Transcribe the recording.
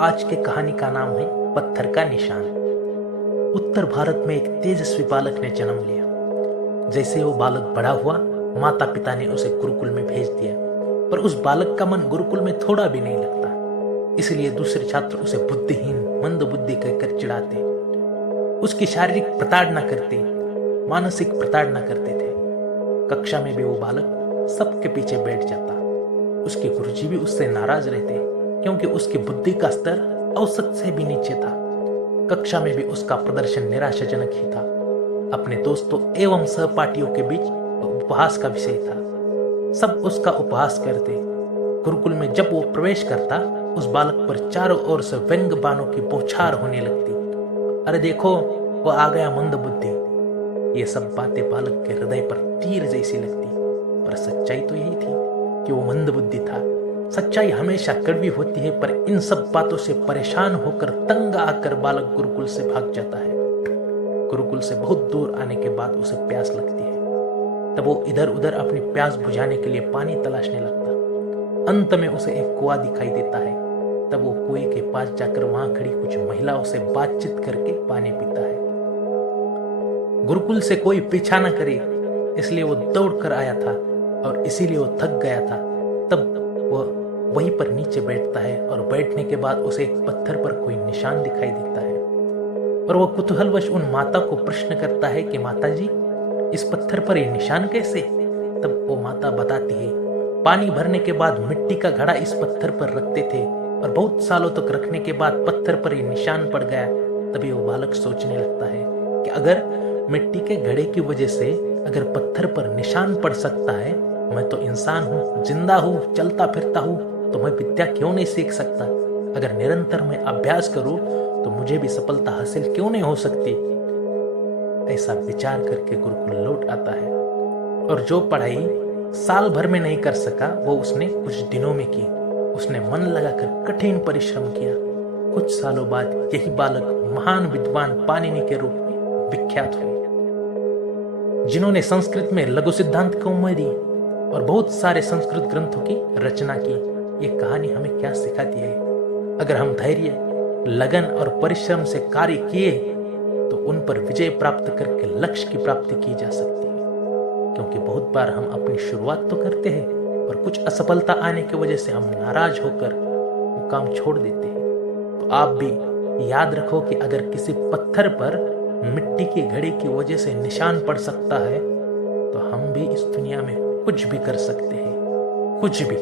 आज के कहानी का नाम है पत्थर का निशान। उत्तर भारत में एक तेजस्वी बालक ने जन्म लिया। जैसे वो बालक बड़ा हुआ, माता पिता ने उसे गुरुकुल में भेज दिया, पर उस बालक का मन गुरुकुल में थोड़ा भी नहीं लगता। इसलिए दूसरे छात्र उसे बुद्धिहीन, मंदबुद्धि कहकर चिढ़ाते, उसकी शारीरिक प्रताड़ना करते, मानसिक प्रताड़ना करते थे। कक्षा में भी वो बालक सबके पीछे बैठ जाता। उसके गुरुजी भी उससे नाराज रहते, क्योंकि उसकी बुद्धि का स्तर औसत से भी नीचे था। कक्षा में भी उसका प्रदर्शन निराशाजनक ही था। अपने दोस्तों एवं सहपाठियों के बीच उपहास का विषय था। सब उसका उपहास करते। गुरुकुल में जब वो प्रवेश करता, उस बालक पर चारों ओर से व्यंग बाणों की बौछार होने लगती। अरे देखो, वो आ गया मंदबुद्धि। ये सब बातें बालक के हृदय पर तीर जैसी लगती, पर सच्चाई तो यही थी कि वो मंदबुद्धि था। सच्चाई हमेशा कड़वी होती है, पर इन सब बातों से परेशान होकर तंग आकर बालक गुरुकुल से भाग जाता है। गुरुकुल से बहुत दूर आने के बाद उसे प्यास लगती है। तब वो इधर उधर अपनी प्यास बुझाने के लिए पानी तलाशने लगता। अंत में उसे एक कुआं दिखाई देता है। तब वो कुएं के पास जाकर वहां खड़ी कुछ महिलाओं से बातचीत करके पानी पीता है। गुरुकुल से कोई पीछा न करे, इसलिए वो दौड़ कर आया था, और इसीलिए वो थक गया था। तब वह वहीं पर नीचे बैठता है, और बैठने के बाद उसे एक पत्थर पर कोई निशान दिखाई देता है। और वह कुतूहलवश उन माता को प्रश्न करता है कि माता जी, इस पत्थर पर ये निशान कैसे? तब वो माता बताती है, पानी भरने के बाद मिट्टी का घड़ा इस पत्थर पर रखते थे, और बहुत सालों तक रखने के बाद पत्थर पर ये निशान पड़ गया। तभी वो बालक सोचने लगता है कि अगर मिट्टी के घड़े की वजह से अगर पत्थर पर निशान पड़ सकता है, मैं तो इंसान हूँ, जिंदा हूँ, चलता फिरता हूँ, तो मैं विद्या क्यों नहीं सीख सकता? अगर निरंतर मैं अभ्यास करूँ तो मुझे भी सफलता हासिल क्यों नहीं हो सकती? ऐसा विचार करके गुरुकुल लौट आता है, और जो पढ़ाई साल भर में नहीं कर सका, वो उसने कुछ दिनों में की। उसने मन लगाकर कठिन परिश्रम किया। कुछ सालों बाद यही बालक महान विद्वान पाणिनि के रूप में विख्यात हुए, जिन्होंने संस्कृत में लघु सिद्धांत कौमुदी और बहुत सारे संस्कृत ग्रंथों की रचना की। ये कहानी हमें क्या सिखाती है? अगर हम धैर्य, लगन और परिश्रम से कार्य किए तो उन पर विजय प्राप्त करके लक्ष्य की प्राप्ति की जा सकती है। क्योंकि बहुत बार हम अपनी शुरुआत तो करते हैं, और कुछ असफलता आने की वजह से हम नाराज होकर वो काम छोड़ देते हैं। तो आप भी याद रखो कि अगर किसी पत्थर पर मिट्टी की घड़ी की वजह से निशान पड़ सकता है, तो हम भी इस दुनिया में कुछ भी कर सकते हैं, कुछ भी।